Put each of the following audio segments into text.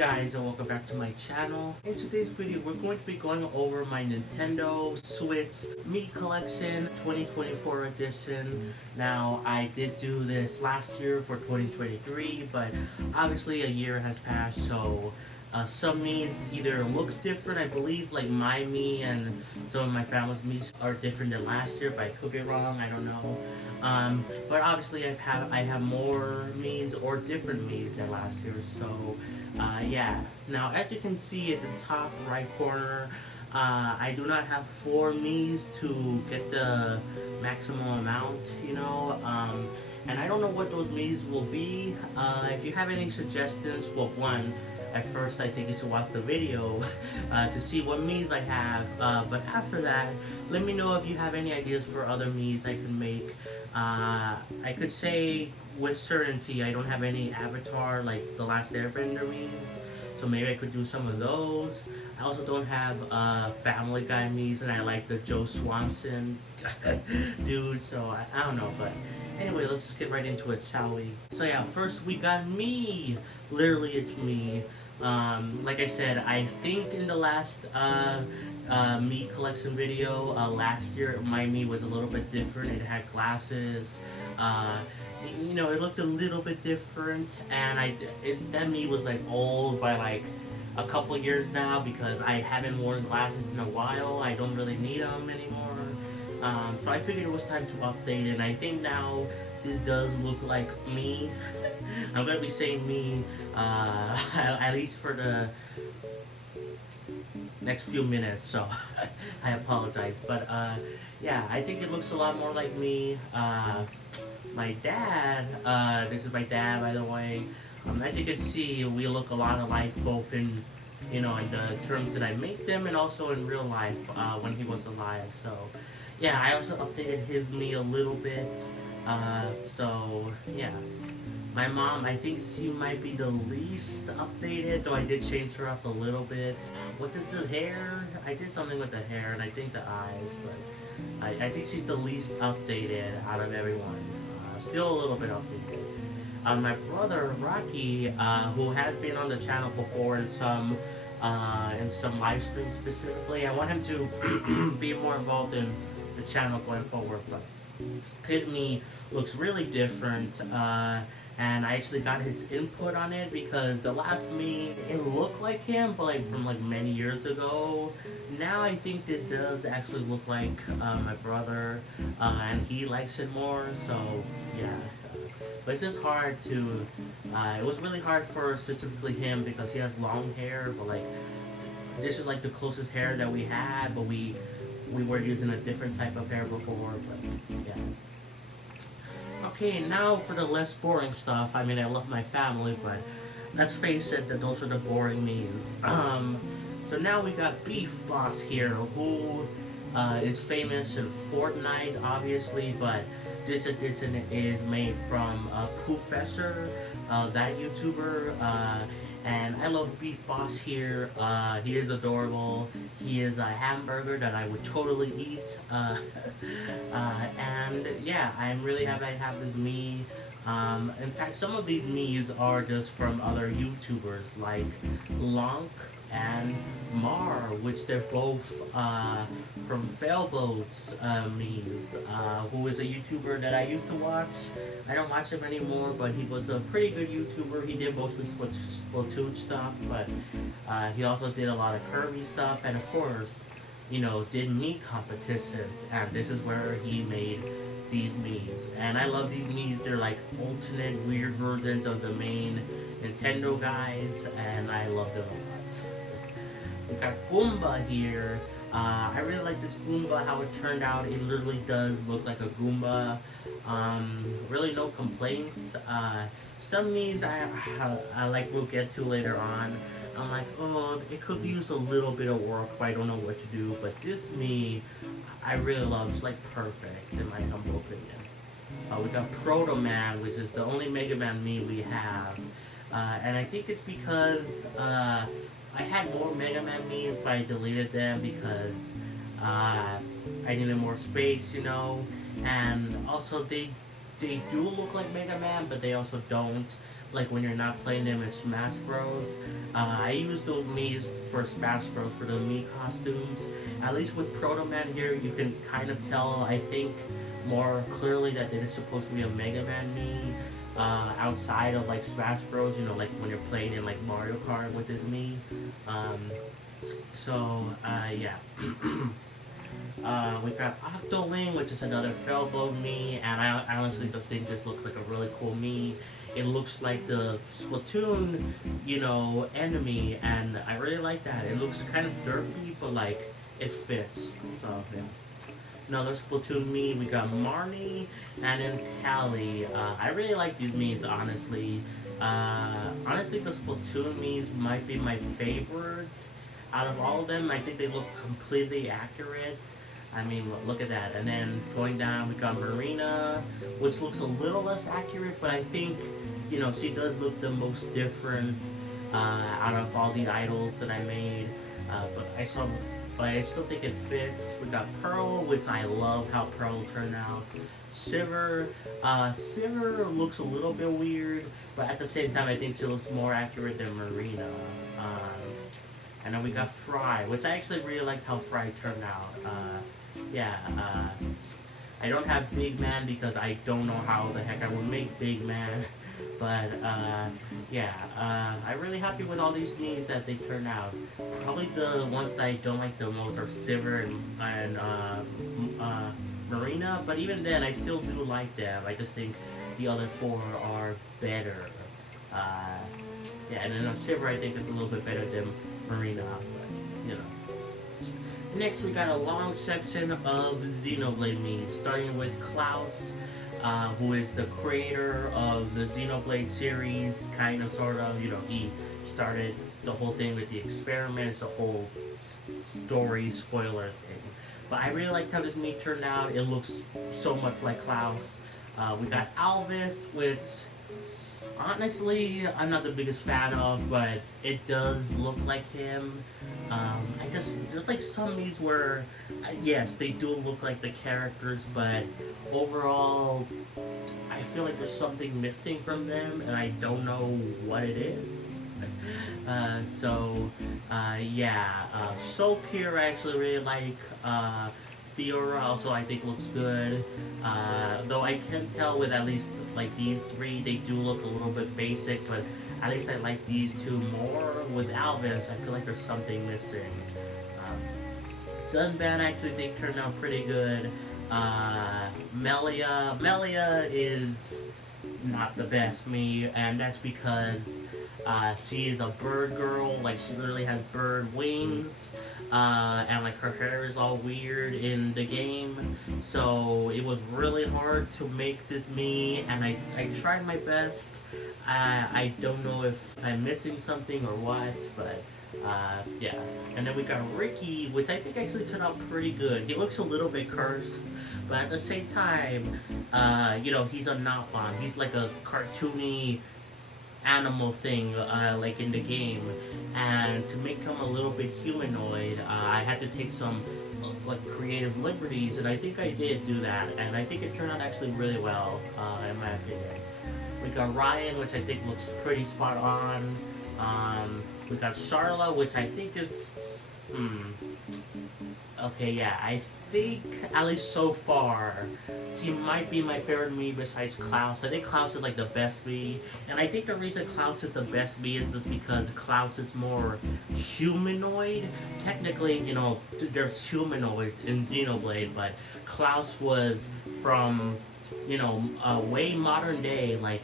guys, and welcome back to my channel. In today's video, we're going to be going over my Nintendo Switch Mii Collection 2024 edition. Now, I did do this last year for 2023, but obviously a year has passed, so some Miis either look different. I believe like my Mii and some of my family's Miis are different than last year, but I could be wrong, I don't know. But obviously I have more Miis or different Miis than last year, so yeah. Now, as you can see at the top right corner, I do not have 4 Miis to get the maximum amount, and I don't know what those Miis will be. If you have any suggestions, well, one, at first I think you should watch the video to see what Miis I have, but after that, let me know if you have any ideas for other Miis I can make. I could say with certainty I don't have any Avatar like the Last Airbender Miis, so maybe I could do some of those. I also don't have Family Guy Miis, and I like the Joe Swanson dude, so I don't know, but anyway, let's just get right into it, shall we? So yeah, first we got Mii. Literally, it's Mii. Like I said, I think in the last Mii collection video last year, my Mii was a little bit different. It had glasses. It looked a little bit different, and that Mii was like old by like a couple years now because I haven't worn glasses in a while. I don't really need them anymore. So I figured it was time to update it, and I think now this does look like me. I'm gonna be saying me at least for the next few minutes, so I apologize. But yeah, I think it looks a lot more like me. My dad, this is my dad, by the way. As you can see, we look a lot alike, both in in the terms that I make them, and also in real life when he was alive. So yeah, I also updated his Mii a little bit. So yeah, my mom, I think she might be the least updated, though I did change her up a little bit. Was it the hair? I did something with the hair, and I think the eyes, but I think she's the least updated out of everyone. Still a little bit updated. My brother Rocky, who has been on the channel before in some live streams specifically, I want him to be more involved in the channel going forward, but his Mii looks really different, and I actually got his input on it because the last Mii, it looked like him, but like from like many years ago. Now I think this does actually look like my brother, and he likes it more, so yeah. But it's just hard to, it was really hard for specifically him because he has long hair, but like, this is like the closest hair that we had, but we were using a different type of hair before, but yeah. Okay, now for the less boring stuff. I mean, I love my family, but let's face it, that those are the boring Miis. So now we got Beef Boss here, who is famous in Fortnite, obviously, but this edition is made from Professor, that YouTuber, and I love Beef Boss here. He is adorable. He is a hamburger that I would totally eat. And yeah, I'm really happy I have this Mii. In fact, some of these Miis are just from other YouTubers like Lonk and Mar, which they're both from Failboat's Miis, who is a YouTuber that I used to watch. I don't watch him anymore, but he was a pretty good YouTuber. He did mostly Splatoon stuff, but he also did a lot of Kirby stuff, and of course, did Mii competitions, and this is where he made these Miis. And I love these Miis. They're like alternate weird versions of the main Nintendo guys, and I love them a lot. We got Goomba here. I really like this Goomba, how it turned out. It literally does look like a Goomba. Really no complaints. Some Miis I like we'll get to later on. I'm like, oh, it could use a little bit of work, but I don't know what to do. But this Mii, I really love. It's like perfect in my humble opinion. We got Proto Man, which is the only Mega Man Mii we have. And I think it's because I had more Mega Man Miis, but I deleted them because I needed more space, and also they do look like Mega Man, but they also don't. like when you're not playing them in Smash Bros. I use those Miis for Smash Bros. For the Mii costumes. At least with Proto Man here, you can kind of tell, I think, more clearly that it is supposed to be a Mega Man Mii. Outside of like Smash Bros, you know, like when you're playing in like Mario Kart with this Mii. Yeah. We got Octoling, which is another Felbo Mii, and I honestly just think this looks like a really cool Mii. It looks like the Splatoon, you know, enemy, and I really like that. It looks kind of derpy, but like it fits. So yeah. Another Splatoon Mii, we got Marnie, and then Callie. I really like these Miis, honestly. Honestly, the Splatoon Miis might be my favorite out of all of them. I think they look completely accurate. I mean, look at that. And then going down, we got Marina, which looks a little less accurate, but I think, you know, she does look the most different out of all the idols that I made. But I still think it fits. We got Pearl, which I love how Pearl turned out. Shiver looks a little bit weird, but at the same time, I think she looks more accurate than Marina. And then we got Fry, which I actually really liked how Fry turned out. I don't have Big Man because I don't know how the heck I would make Big Man. But I'm really happy with all these Miis that they turned out. Probably the ones that I don't like the most are Sivir and Marina, but even then I still do like them. I just think the other four are better. And then Sivir I think is a little bit better than Marina, but you know. Next we got a long section of Xenoblade Miis, starting with Klaus. Who is the creator of the Xenoblade series, kind of, sort of, you know, he started the whole thing with the experiments, the whole story spoiler thing. But I really liked how this Mii turned out. It looks so much like Klaus. We got Alvis, which honestly I'm not the biggest fan of, but it does look like him. There's like some Miis where, yes, they do look like the characters, but overall, I feel like there's something missing from them, and I don't know what it is. Soap here I actually really like. Theora also I think looks good. Though I can tell with at least like these three, they do look a little bit basic, but at least I like these two more. With Alvis, I feel like there's something missing. Dunban I actually think turned out pretty good. Melia is not the best Mii, and that's because she is a bird girl. Like, she literally has bird wings, and like her hair is all weird in the game. So it was really hard to make this Mii, and I tried my best. I don't know if I'm missing something or what, but and then we got Ricky, which I think actually turned out pretty good. He looks a little bit cursed, but at the same time, he's a Nopon. He's like a cartoony animal thing, like in the game. And to make him a little bit humanoid, I had to take some like creative liberties, and I think I did do that, and I think it turned out actually really well, in my opinion. We got Ryan, which I think looks pretty spot on. We got Charla, which I think is... I think, at least so far, she might be my favorite Mii besides Klaus. I think Klaus is like the best Mii. And I think the reason Klaus is the best Mii is just because Klaus is more humanoid. Technically, there's humanoids in Xenoblade, but Klaus was from... way modern day, like,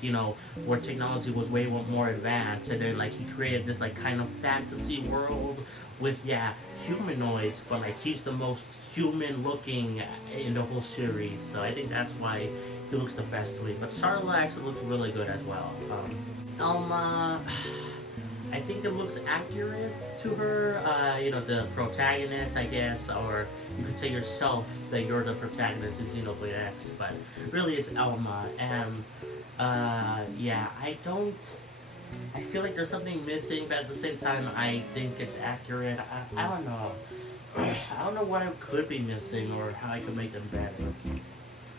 where technology was way more advanced, and then, like, he created this, like, kind of fantasy world with, humanoids, but, like, he's the most human looking in the whole series, so I think that's why he looks the best to me. But Charlotte actually looks really good as well. Elma, I think it looks accurate to her, the protagonist, I guess, or you could say yourself that you're the protagonist in Xenoblade X, but really it's Elma, and, I feel like there's something missing, but at the same time, I think it's accurate. I don't know. I don't know what I could be missing or how I could make them better.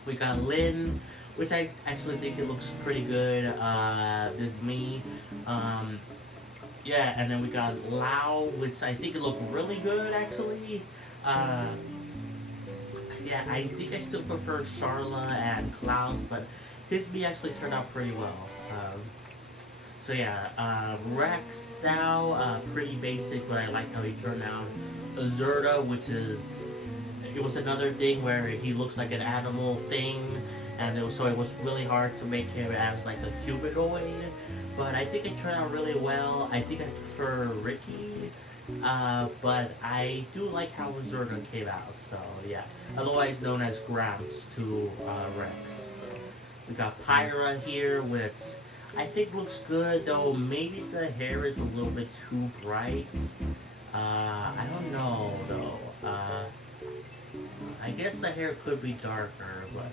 We got Lynn, which I actually think it looks pretty good. This Mii. Yeah, and then we got Lao, which I think it looked really good actually. Uh, yeah, I think I still prefer Charla and Klaus, but his Mii actually turned out pretty well. So yeah, Rex now, pretty basic, but I like how he turned out. Azurda, which is, it was another thing where he looks like an animal thing, and so it was really hard to make him as like a humanoid. But I think it turned out really well. I think I prefer Ricky, but I do like how Azurda came out. So yeah, otherwise known as Gramps to Rex. We got Pyra here, which I think looks good, though maybe the hair is a little bit too bright. I don't know, though. I guess the hair could be darker, but,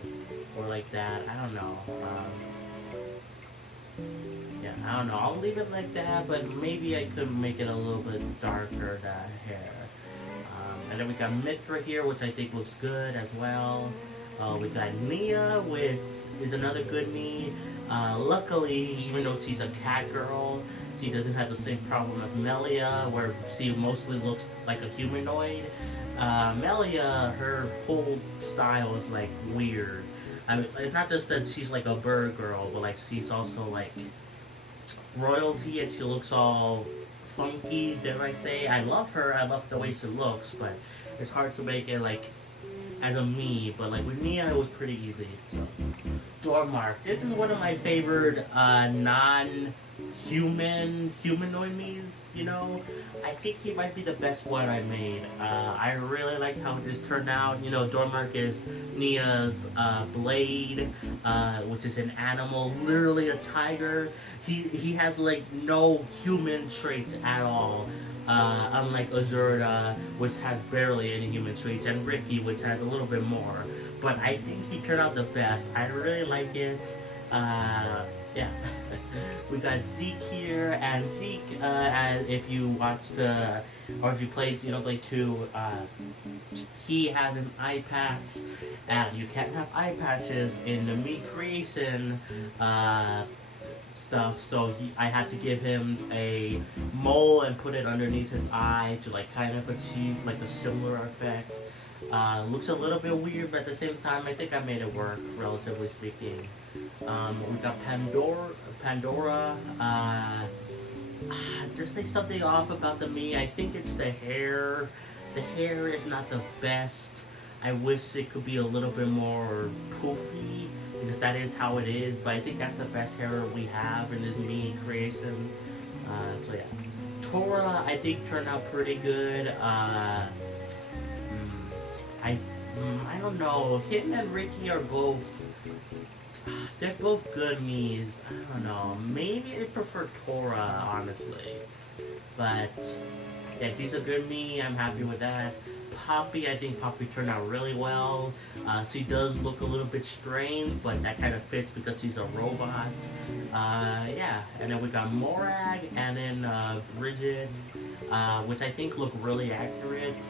or like that, I don't know. Yeah, I don't know, I'll leave it like that, but maybe I could make it a little bit darker, the hair. And then we got Mitra here, which I think looks good as well. We got Nia, which is another good Mii. Luckily, even though she's a cat girl, she doesn't have the same problem as Melia, where she mostly looks like a humanoid. Melia, her whole style is like weird. I mean, it's not just that she's like a bird girl, but like she's also like royalty, and she looks all funky, dare I say. I love her, I love the way she looks, but it's hard to make it like as a Mii, but like with Nia it was pretty easy. So Dormark. This is one of my favorite non-human humanoid Miis, you know. I think he might be the best one I made. I really like how this turned out. You know, Dormark is Nia's blade, which is an animal, literally a tiger. He has like no human traits at all. Unlike Azurda, which has barely any human traits, and Ricky, which has a little bit more. But I think he turned out the best. I really like it. Yeah. We got Zeke here, and Zeke, if you watched or if you played Xenoblade 2, he has an eye patch, and you can't have eye patches in the Mii creation stuff, so I had to give him a mole and put it underneath his eye to like kind of achieve like a similar effect. Looks a little bit weird, but at the same time I think I made it work, relatively speaking. We got Pandora. There's like something off about the Mii. I think it's the hair. The hair is not the best. I wish it could be a little bit more poofy, because that is how it is, but I think that's the best hair we have in this Mii creation. So yeah. Tora, I think, turned out pretty good. I don't know. Him and Ricky are both... They're both good Miis. I don't know. Maybe I prefer Tora, honestly. But, yeah, he's a good Mii. I'm happy with that. Poppy, I think Poppy turned out really well. She does look a little bit strange, but that kind of fits because she's a robot. Yeah, and then we got Morag, and then Bridget, which I think look really accurate.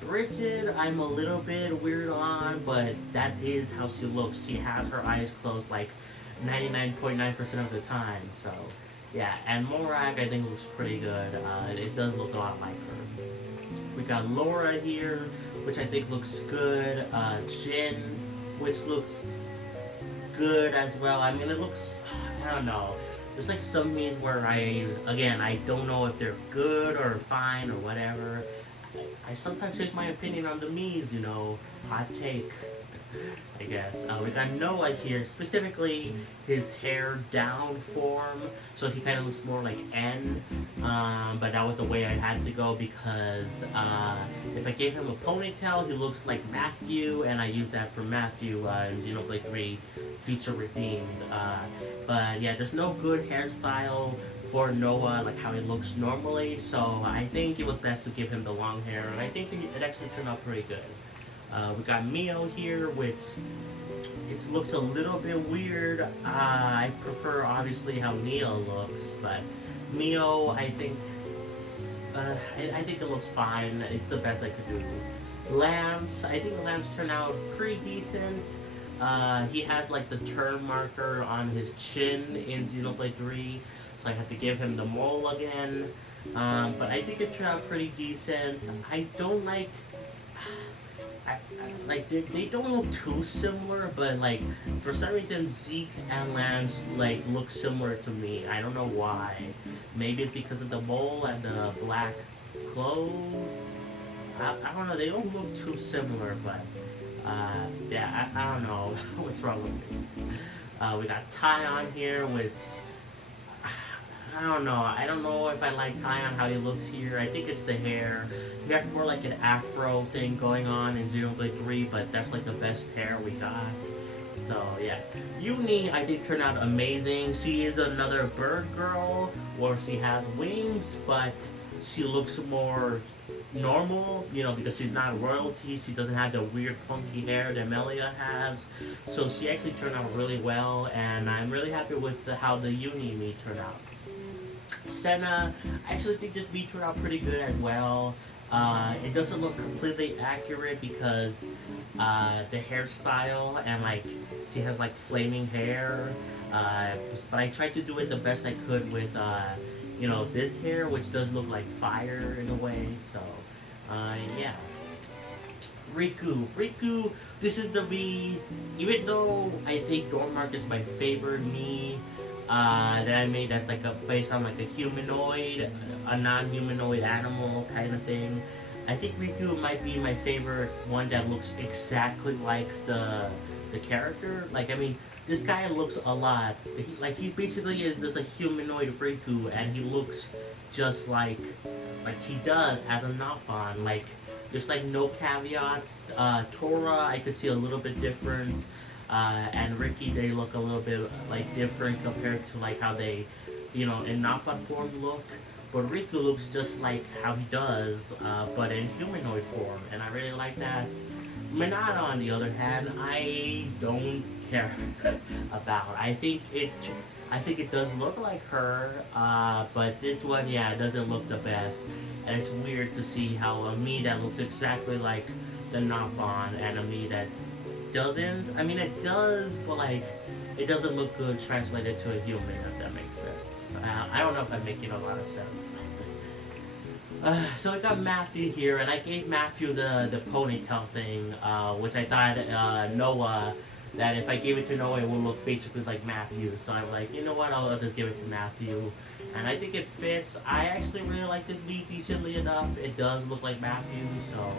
Bridget, I'm a little bit weird on, but that is how she looks. She has her eyes closed like 99.9% of the time, so yeah. And Morag, I think, looks pretty good. It does look a lot like her. We got Laura here, which I think looks good. Jin, which looks good as well. I mean, it looks, I don't know. There's like some Miis where I don't know if they're good or fine or whatever. I sometimes change my opinion on the Miis, you know. Hot take, I guess. We got Noah here, specifically his hair down form, so he kind of looks more like N, but that was the way I had to go, because if I gave him a ponytail, he looks like Matthew, and I used that for Matthew in Xenoblade 3 Future Redeemed. But yeah, there's no good hairstyle for Noah, like how he looks normally, so I think it was best to give him the long hair, and I think it actually turned out pretty good. We got Mio here, which it looks a little bit weird. I prefer, obviously, how Neo looks, but Mio, I think it looks fine. It's the best I could do. Lance, I think Lance turned out pretty decent. He has like the turn marker on his chin in Xenoblade 3, so I have to give him the mole again. But I think it turned out pretty decent. I don't like. Like they don't look too similar, but like for some reason Zeke and Lance like look similar to me. I don't know why. Maybe it's because of the mole and the black clothes. I don't know. They don't look too similar, but yeah, I don't know what's wrong with me. We got Ty on here, which I don't know. I don't know if I like Ty on how he looks here. I think it's the hair. He has more like an afro thing going on in Xenoblade 3, but that's like the best hair we got. So yeah, Uni I think turned out amazing. She is another bird girl, or she has wings, but she looks more normal, you know, because she's not royalty. She doesn't have the weird funky hair that Melia has. So she actually turned out really well, and I'm really happy with how the Uni Mii turned out. Senna, I actually think this Mii turned out pretty good as well. It doesn't look completely accurate because the hairstyle and like she has like flaming hair. But I tried to do it the best I could with you know, this hair, which does look like fire in a way. So yeah. Riku, this is the Mii. Even though I think Dormark is my favorite Mii that I made, that's like based on like a humanoid, a non-humanoid animal kind of thing. I think Riku might be my favorite one that looks exactly like the character. Like, I mean, this guy looks a lot. He basically is just a humanoid Riku, and he looks just like he does as a Nopon. Like, there's like no caveats. Tora, I could see a little bit different. And Ricky, they look a little bit like different compared to like how they, you know, in Nappa form look. But Riku looks just like how he does, but in humanoid form, and I really like that. Minata, on the other hand, I don't care about. I think it does look like her, but this one, yeah, it doesn't look the best, and it's weird to see how a Mii that looks exactly like the Napon and a Mii that doesn't. I mean, it does, but like, it doesn't look good translated to a human, if that makes sense. I don't know if I'm making a lot of sense. So I got Matthew here, and I gave Matthew the ponytail thing, which I thought Noah, that if I gave it to Noah, it would look basically like Matthew. So I'm like, you know what, I'll just give it to Matthew. And I think it fits. I actually really like this Mii decently enough. It does look like Matthew, so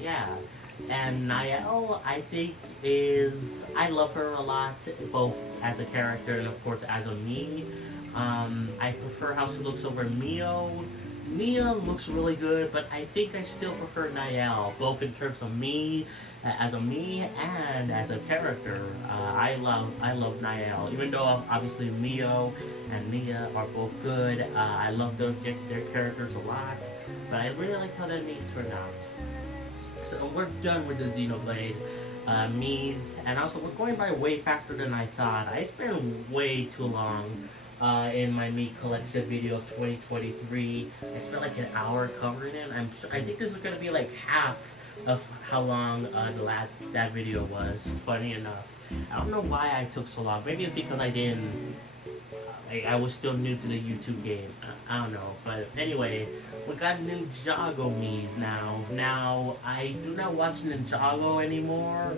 yeah. And Niall, I think I love her a lot, both as a character and of course as a Mii. I prefer how she looks over Mio. Mia looks really good, but I think I still prefer Niall, both in terms of me as a Mii and as a character. I love Niall, even though obviously Mio and Mia are both good. I love their characters a lot, but I really liked how that Mii turned out. So we're done with the Xenoblade Miis, and also we're going by way faster than I thought. I spent way too long in my Mii collection video of 2023. I spent like an hour covering it. I think this is gonna be like half of how long that video was. Funny enough, I don't know why I took so long. Maybe it's because I didn't. I was still new to the YouTube game. I don't know, but anyway, we got Ninjago Miis now. Now, I do not watch Ninjago anymore,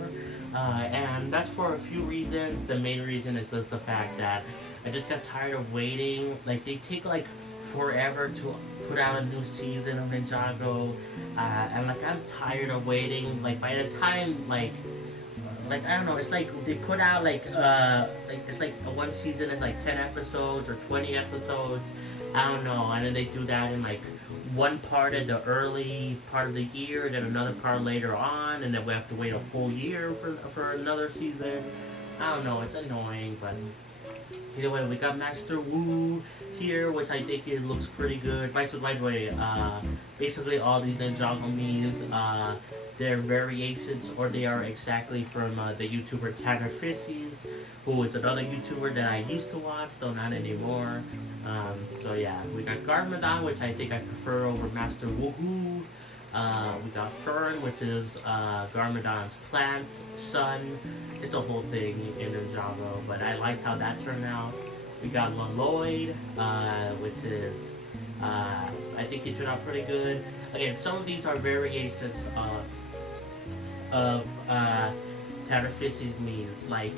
and that's for a few reasons. The main reason is just the fact that I just got tired of waiting. Like, they take like forever to put out a new season of Ninjago, and like I'm tired of waiting. Like, by the time like I don't know, it's like they put out like it's like one season is like 10 episodes or 20 episodes, I don't know, and then they do that in like one part of the early part of the year, then another part later on, and then we have to wait a full year for another season. I don't know, it's annoying, but either way, we got Master Wu here, which I think it looks pretty good. By the way, basically all these Ninjago Miis, they're variations, or they are exactly from the YouTuber Tanner Fissies, who is another YouTuber that I used to watch, though not anymore. So yeah, we got Garmadon, which I think I prefer over Master Woohoo. We got Fern, which is Garmadon's plant son. It's a whole thing in Ninjago, but I like how that turned out. We got Lloyd, which is I think he turned out pretty good. Again, some of these are variations of Tatterfish's Miis. Like,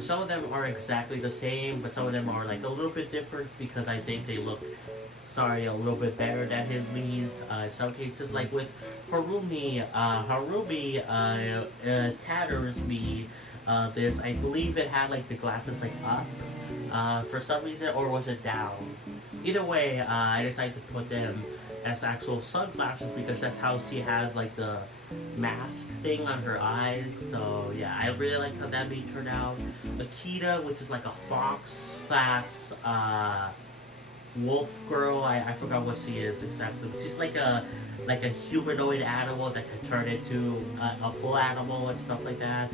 some of them are exactly the same, but some of them are like a little bit different because I think they look, sorry, a little bit better than his Miis. In some cases, like with Harumi, Tatter's Mii, this, I believe it had like the glasses like up for some reason, or was it down? Either way, I decided to put them as actual sunglasses because that's how she has like the mask thing on her eyes. So yeah, I really like how that Mii turned out. Akita, which is like a fox class wolf girl. I forgot what she is exactly. She's like a humanoid animal that can turn into a full animal and stuff like that.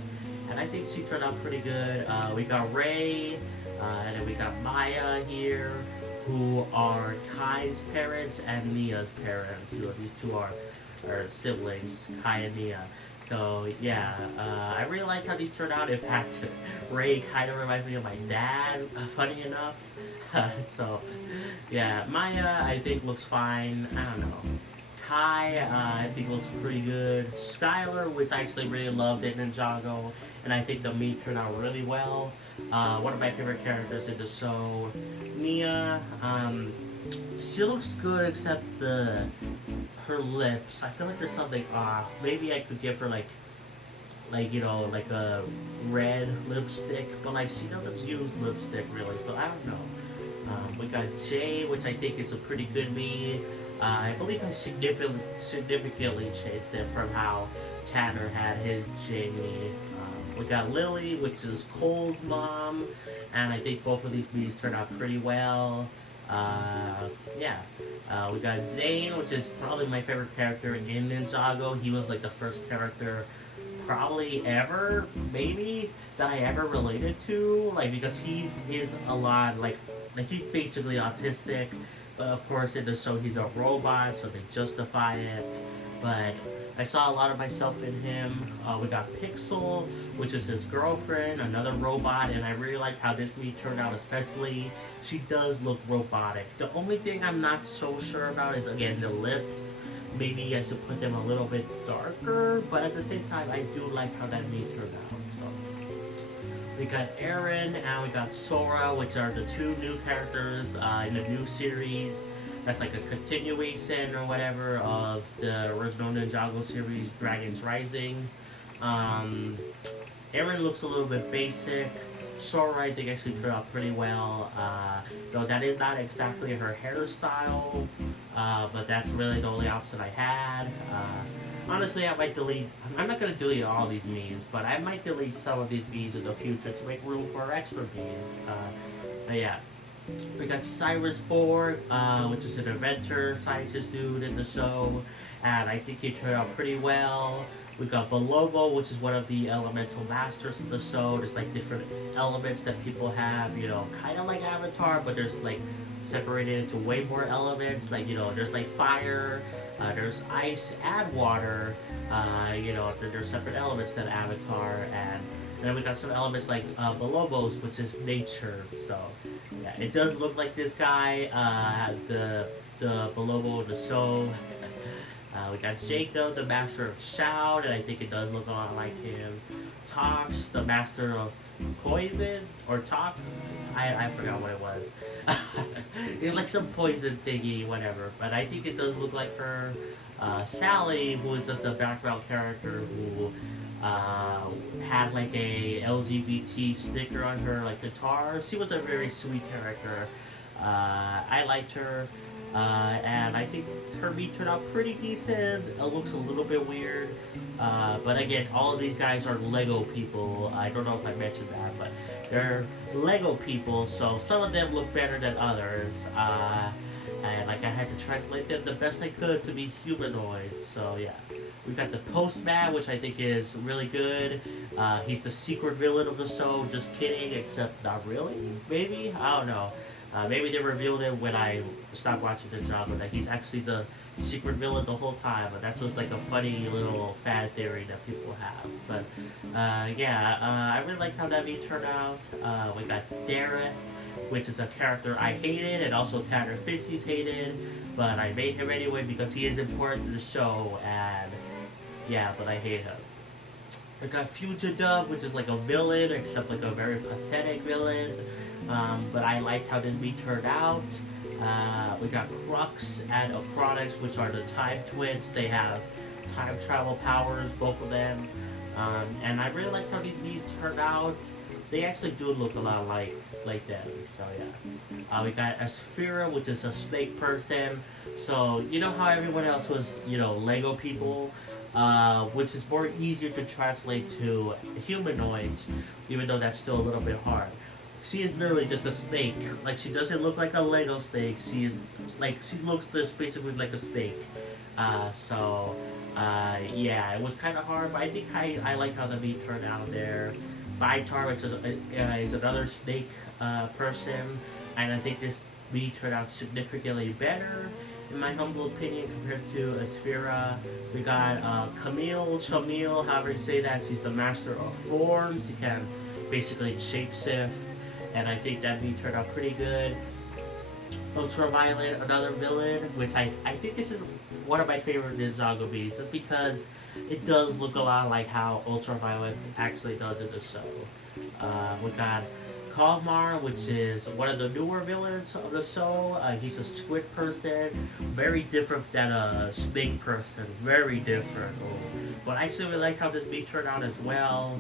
And I think she turned out pretty good. We got Ray, and then we got Maya here, who are Kai's parents and Nia's parents. You know, these two are siblings, Kai and Nia. So yeah, I really like how these turned out. In fact, Ray kind of reminds me of my dad, funny enough. So yeah, Maya I think looks fine. I don't know. Kai I think looks pretty good. Skylar, which I actually really loved in Ninjago, and I think the Mii turned out really well. One of my favorite characters in the show. Nia, she looks good except her lips. I feel like there's something off. Maybe I could give her like you know, like a red lipstick, but like she doesn't use lipstick really, so I don't know. We got Jay, which I think is a pretty good Mii. I believe I significantly changed it from how Tanner had his Jay Mii. We got Lily, which is Cole's mom, and I think both of these Miis turned out pretty well. Yeah. We got Zane, which is probably my favorite character in Ninjago. He was like the first character probably ever, maybe, that I ever related to. Like, because he is a lot, like he's basically autistic, but of course in the show he's a robot, so they justify it. But I saw a lot of myself in him. We got Pixel, which is his girlfriend, another robot, and I really like how this Mii turned out especially. She does look robotic. The only thing I'm not so sure about is, again, the lips. Maybe I should put them a little bit darker, but at the same time, I do like how that Mii turned out. So we got Aaron and we got Sora, which are the two new characters in the new series. That's like a continuation or whatever of the original Ninjago series, Dragons Rising. Aaron looks a little bit basic. Sora, I think, actually turned out pretty well. Though that is not exactly her hairstyle, but that's really the only option I had. Honestly, I might delete. I'm not going to delete all these Miis, but I might delete some of these Miis in the future to make room for extra Miis. But yeah. We got Cyrus Borg, which is an inventor, scientist dude in the show, and I think he turned out pretty well. We got Balobo, which is one of the elemental masters of the show. There's like different elements that people have, you know, kind of like Avatar, but there's like separated into way more elements. Like, you know, there's like fire, there's ice and water, you know, there's separate elements than Avatar, and then we got some elements like Balobos, which is nature. So yeah, it does look like this guy, the Balobo of the show. We got Jacob, the master of Shout, and I think it does look a lot like him. Tox, the master of poison, or Tox, I forgot what it was. It's like some poison thingy, whatever. But I think it does look like her. Sally, who is just a background character who had like a LGBT sticker on her like guitar. She was a very sweet character. I liked her. And I think her Mii turned out pretty decent. It looks a little bit weird. But again, all of these guys are Lego people. I don't know if I mentioned that, but they're Lego people, so some of them look better than others. And like I had to translate them the best I could to be humanoids. So yeah. We got the Postman, which I think is really good. He's the secret villain of the show. Just kidding, except not really. Maybe? I don't know. Maybe they revealed it when I stopped watching Ninjago that he's actually the secret villain the whole time, but that's just like a funny little fan theory that people have. But I really liked how that Mii turned out. We got Dareth, which is a character I hated, and also Tanner Fisty's hated, but I made him anyway because he is important to the show, and yeah, but I hate him. We got Future Dove, which is like a villain, except like a very pathetic villain. But I liked how this Mii turned out. We got Crux and Chronicles, which are the time twins. They have time travel powers, both of them. And I really liked how these Miis turned out. They actually do look a lot like them. So yeah. We got Asphira, which is a snake person. So you know how everyone else was, Lego people, which is more easier to translate to humanoids, even though that's still a little bit hard. She is literally just a snake. Like, she doesn't look like a Lego snake. She looks just basically like a snake. Yeah, it was kind of hard, but I think I like how the Mii turned out there. Vitar, which is another snake person, and I think this Mii turned out significantly better, in my humble opinion, compared to Asphira. We got Shamil, however you say that. She's the master of forms. She can basically shapeshift, and I think that Mii turned out pretty good. Ultraviolet, another villain, which I think this is one of my favorite Ninjago Miis, just because it does look a lot like how Ultraviolet actually does in the show. We got Kalmar, which is one of the newer villains of the show. He's a squid person, very different than a snake person, very different. But I actually really like how this Mii turned out as well.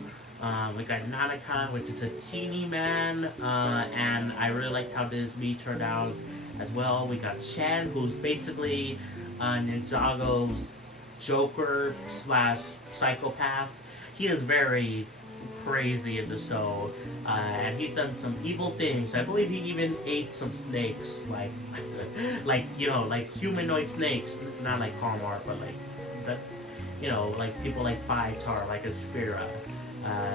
We got Nanakan, which is a genie man, and I really liked how this Mii turned out as well. We got Shen, who's basically Ninjago's Joker / psychopath. He is very crazy in the show, and he's done some evil things. I believe he even ate some snakes, like like humanoid snakes, not like Kalmar, but like people like Vitar, like Asphira.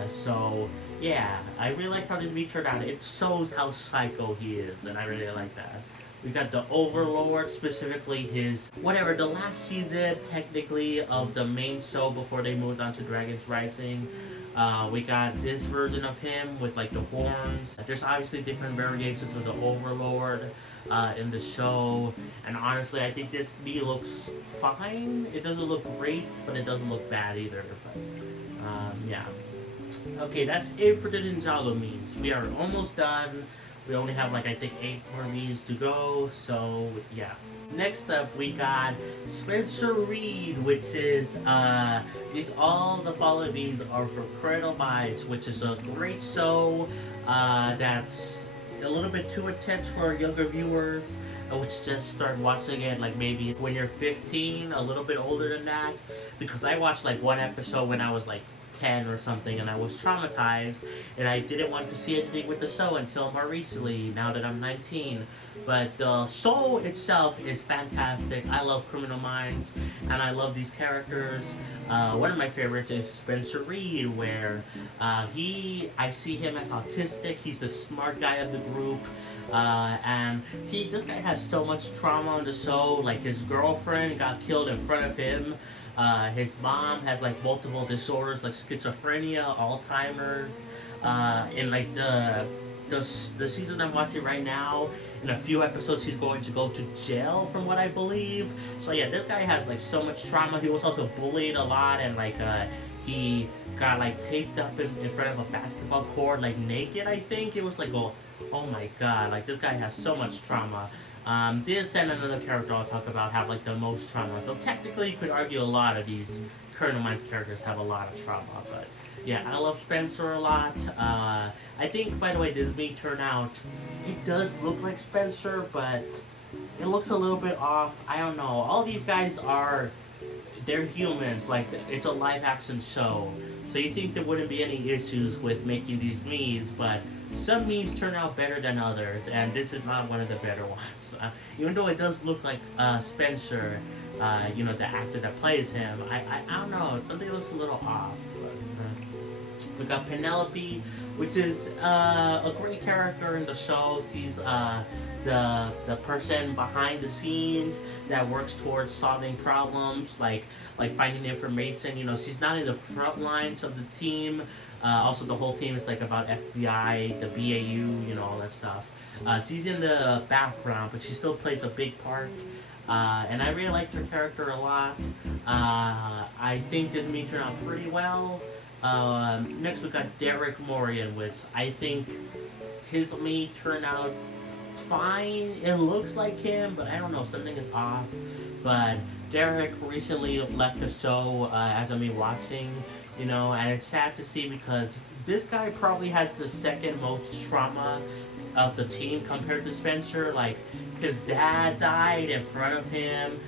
So yeah, I really like how this Mii turned out. It shows how psycho he is, and I really like that. We got the Overlord, specifically his the last season technically of the main show before they moved on to Dragon's Rising. We got this version of him with like the horns. There's obviously different variations of the Overlord in the show, and honestly, I think this Mii looks fine. It doesn't look great, but it doesn't look bad either. But yeah. Okay, that's it for the Ninjago Miis. We are almost done. We only have I think 8 more Miis to go, so yeah. Next up, we got Spencer Reed, which is, all the following Miis are for Chronicles, which is a great show that's a little bit too intense for younger viewers, which just start watching it maybe when you're 15, a little bit older than that, because I watched one episode when I was 10 or something, and I was traumatized, and I didn't want to see anything with the show until more recently, now that I'm 19. But the show itself is fantastic. I love Criminal Minds, and I love these characters. One of my favorites is Spencer Reed, where I see him as autistic. He's the smart guy of the group. And this guy has so much trauma on the show. His girlfriend got killed in front of him. His mom has multiple disorders like schizophrenia, Alzheimer's. In the season I'm watching right now, in a few episodes he's going to go to jail, from what I believe. So yeah, this guy has so much trauma. He was also bullied a lot, and he got taped up in front of a basketball court naked. I think it was oh my god, this guy has so much trauma. This and another character I'll talk about have the most trauma. Though technically you could argue a lot of these Colonel Mines characters have a lot of trauma, but yeah, I love Spencer a lot. I think, by the way, this Mii turned out, it does look like Spencer, but it looks a little bit off. I don't know. All these guys they're humans. It's a live action show. So you think there wouldn't be any issues with making these Miis, but some Miis turn out better than others, and this is not one of the better ones. Even though it does look like Spencer, the actor that plays him, I don't know, something looks a little off. We got Penelope, which is a great character in the show. She's the person behind the scenes that works towards solving problems, like finding information. You know, she's not in the front lines of the team. Also, the whole team is like about FBI, the BAU, you know, all that stuff. She's in the background, but she still plays a big part. And I really liked her character a lot. I think this Mii turned out pretty well. Next we got Derek Morian, which I think his Mii turned out fine. It looks like him, but I don't know, something is off. But Derek recently left the show as I'm watching, you know, and it's sad to see because this guy probably has the second most trauma of the team compared to Spencer. Like, his dad died in front of him.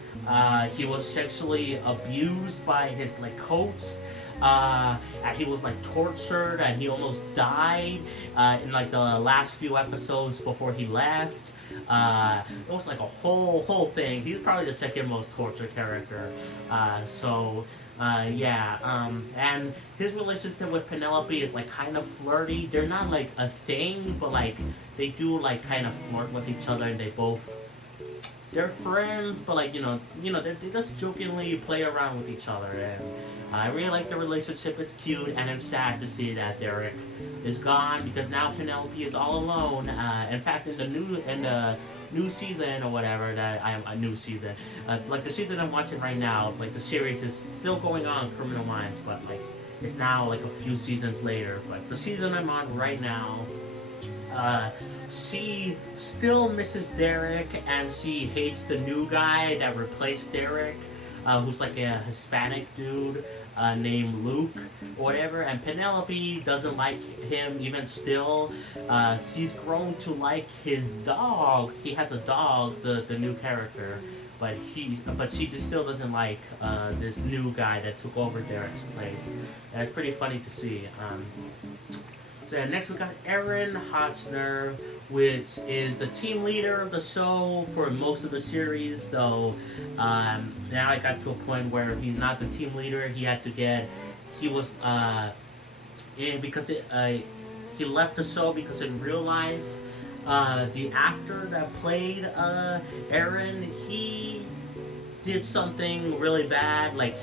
He was sexually abused by his like coach. And he was like tortured and he almost died in like the last few episodes before he left. It was like a whole thing. He's probably the second most tortured character. And his relationship with Penelope is like kind of flirty. They're not like a thing, but like they do like kind of flirt with each other, and they're friends, but like they just jokingly play around with each other, and I really like the relationship. It's cute, and I'm sad to see that Derek is gone because now Penelope is all alone. In fact, in the new season or whatever that I'm a new season, like the season I'm watching right now, like the series is still going on, Criminal Minds, but like it's now like a few seasons later. But the season I'm on right now, she still misses Derek, and she hates the new guy that replaced Derek, who's like a Hispanic dude named Luke or whatever. And Penelope doesn't like him even still. She's grown to like his dog. He has a dog, the new character, but she just still doesn't like this new guy that took over Derek's place. And it's pretty funny to see. So next we got Aaron Hotchner, which is the team leader of the show for most of the series, though now I got to a point where he's not the team leader. He was he left the show because in real life, the actor that played Aaron, he did something really bad. Like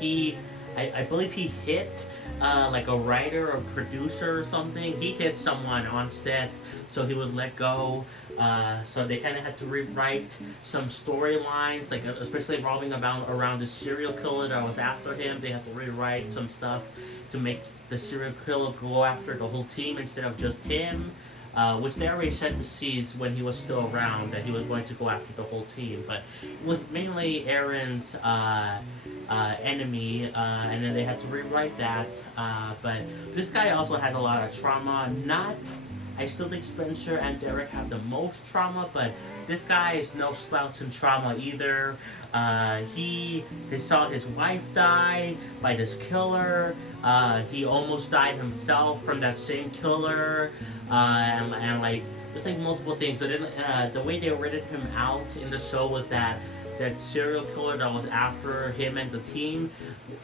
I believe he hit like a writer or producer or something. He hit someone on set, so he was let go. So they kind of had to rewrite some storylines, like especially revolving around the serial killer that was after him. They had to rewrite some stuff to make the serial killer go after the whole team instead of just him. Which they already set the seeds when he was still around that he was going to go after the whole team, but it was mainly Aaron's enemy, and then they had to rewrite that. But this guy also has a lot of trauma. I still think Spencer and Derek have the most trauma, but this guy is no slouch in trauma either. He saw his wife die by this killer. He almost died himself from that same killer. And like there's like multiple things. So then, the way they rated him out in the show was that serial killer that was after him and the team,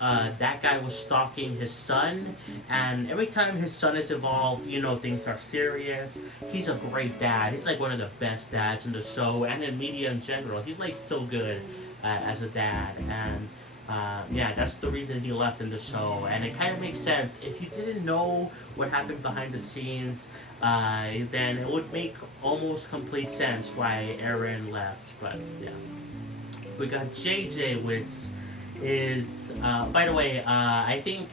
that guy was stalking his son, and every time his son is involved, things are serious. He's a great dad. He's like one of the best dads in the show and in media in general. He's like so good as a dad, and that's the reason he left in the show. And it kind of makes sense if you didn't know what happened behind the scenes. Then it would make almost complete sense why Aaron left. But yeah. We got JJ, which is, by the way, I think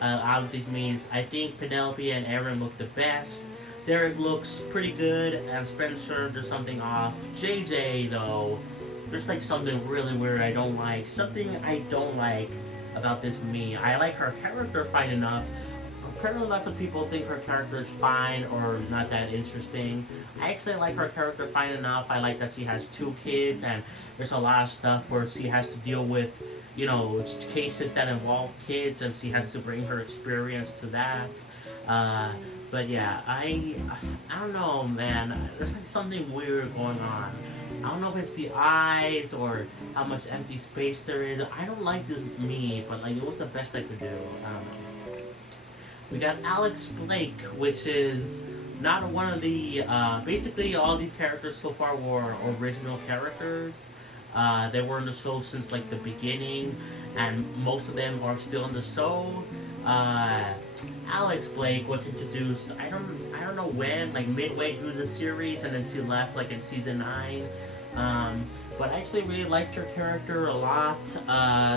out of these Miis, I think Penelope and Aaron look the best. Derek looks pretty good, and Spencer, there's something off. JJ, though, there's like something really weird I don't like. Something I don't like about this Mii. I like her character fine enough. Apparently lots of people think her character is fine or not that interesting. I actually like her character fine enough. I like that she has 2 kids, and there's a lot of stuff where she has to deal with, cases that involve kids, and she has to bring her experience to that. But yeah, I don't know, man. There's like something weird going on. I don't know if it's the eyes or how much empty space there is. I don't like this Mii, but like it was the best I could do. I don't know. We got Alex Blake, which is not one of the. Basically, all these characters so far were original characters. They were in the show since like the beginning, and most of them are still in the show. Uh, Alex Blake was introduced. I don't know when, like midway through the series, and then she left like in season 9. But I actually really liked her character a lot.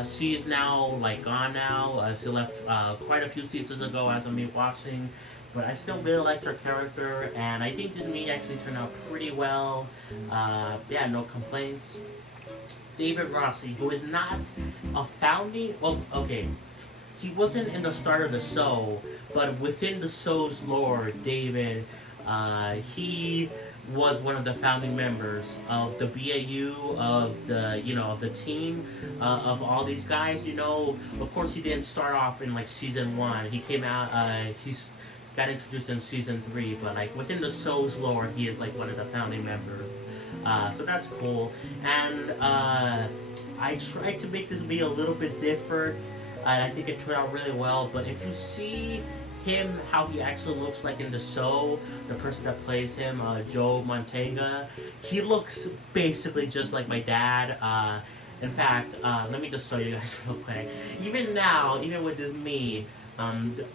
She is now like gone now. She left quite a few seasons ago as of me watching. But I still really liked her character, and I think this Mii actually turned out pretty well. Yeah, no complaints. David Rossi, who is not a founding. Well, okay, he wasn't in the start of the show, but within the show's lore, David, he was one of the founding members of the BAU, of the of the team, of all these guys. Of course, he didn't start off in like season 1. He came out. He's got introduced in season 3, but like within the show's lore, he is like one of the founding members. So that's cool. And I tried to make this be a little bit different, and I think it turned out really well. But if you see him, how he actually looks like in the show, the person that plays him, Joe Montega, he looks basically just like my dad. In fact, let me just show you guys real quick. Even now, even with this Mii,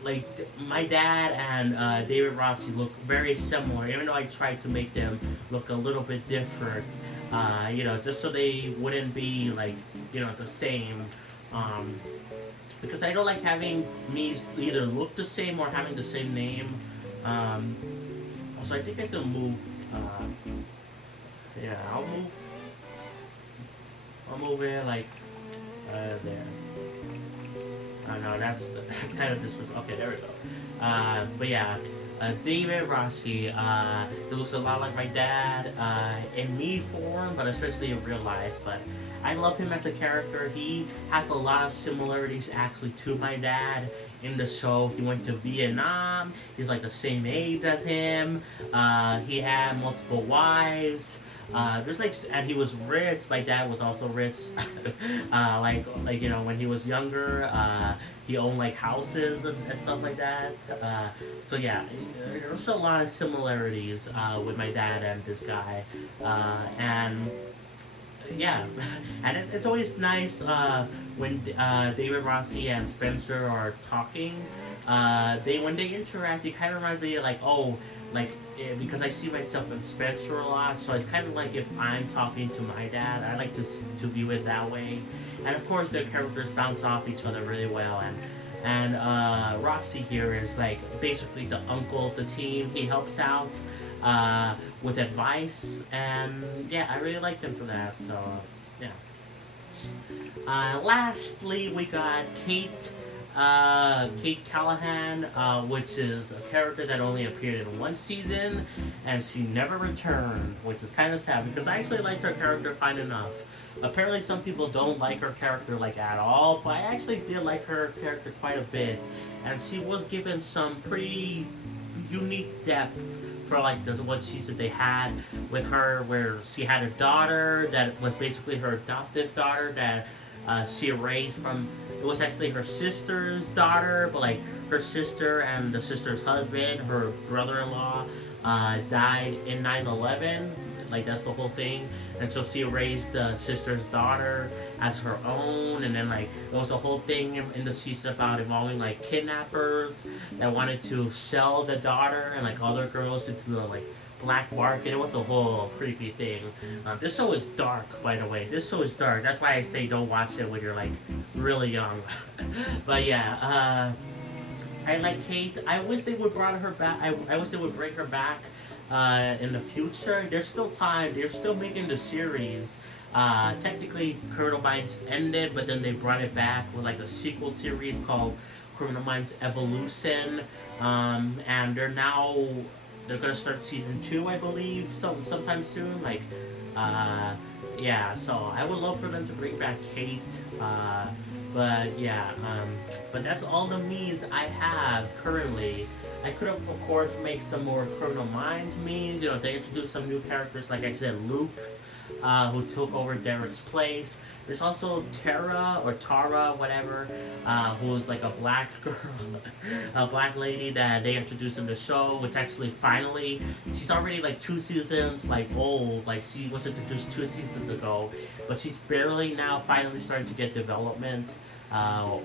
like my dad and David Rossi look very similar, even though I tried to make them look a little bit different, just so they wouldn't be like, the same. Because I don't like having Mii's either look the same or having the same name. So I think I should move. Yeah, I'll move it like there. No, that's kind of disrespectful. Okay, there we go. But yeah, David Rossi, he looks a lot like my dad in Mii form, but especially in real life. But I love him as a character. He has a lot of similarities actually to my dad in the show. He went to Vietnam. He's like the same age as him. He had multiple wives. And he was rich. My dad was also rich. When he was younger, he owned like houses and stuff like that. So yeah, there's a lot of similarities with my dad and this guy, and yeah, and it's always nice when David Rossi and Spencer are talking. When they interact, it kind of reminds me of because I see myself in Spencer a lot, so it's kind of like if I'm talking to my dad. I like to view it that way, and of course the characters bounce off each other really well. And Rossi here is like basically the uncle of the team. He helps out with advice, and yeah, I really like him for that. So yeah. Lastly, we got Kate Callahan, which is a character that only appeared in 1 season, and she never returned, which is kind of sad because I actually liked her character fine enough. Apparently some people don't like her character like at all, but I actually did like her character quite a bit, and she was given some pretty unique depth for like what she said they had with her, where she had a daughter that was basically her adoptive daughter that she raised from. It was actually her sister's daughter, but like her sister and the sister's husband, her brother-in-law, died in 9/11. Like that's the whole thing, and so she raised the sister's daughter as her own, and then like there was a whole thing in the season about involving like kidnappers that wanted to sell the daughter and like other girls into the like black market. It was a whole creepy thing. This show is dark, by the way. This show is dark. That's why I say don't watch it when you're like really young. But yeah, I like Kate. I wish they would bring her back. I wish they would bring her back in the future. There's still time. They're still making the series. Technically, Criminal Minds ended, but then they brought it back with like a sequel series called Criminal Minds Evolution, and they're gonna start season 2, I believe, sometime soon. Yeah. So I would love for them to bring back Kate. But yeah. But that's all the Miis I have currently. I could have, of course, made some more Criminal Minds Miis. They introduced some new characters, like I said, Luke. who took over Derek's place. There's also Tara or Tara, whatever, who's like a black girl, a black lady that they introduced in the show, which actually finally, she's already like 2 seasons like old, like she was introduced 2 seasons ago, but she's barely now finally starting to get development.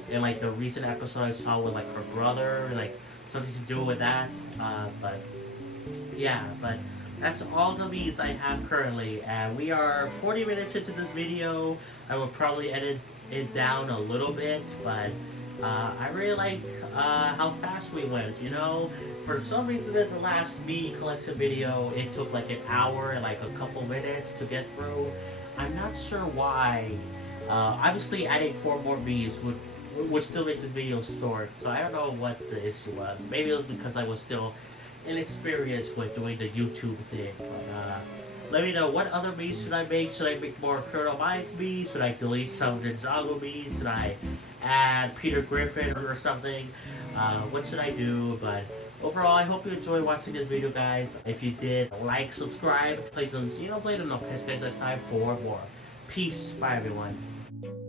In like the recent episode I saw with like her brother, like something to do with that. But yeah, but that's all the Miis I have currently, and we are 40 minutes into this video. I will probably edit it down a little bit, but I really like how fast we went, you know? For some reason in the last Mii collection video, it took like an hour and like a couple minutes to get through. I'm not sure why. Obviously adding 4 more Miis would still make this video short, so I don't know what the issue was. Maybe it was because I was still inexperienced with doing the YouTube thing, but let me know, what other Miis should I make? Should I make more Chronicles Miis? Should I delete some Ninjago Miis? Should I add Peter Griffin or something? What should I do? But overall, I hope you enjoyed watching this video, guys. If you did, like, subscribe, play some Xenoblade, and I'll catch you guys next time for more. Peace. Bye, everyone.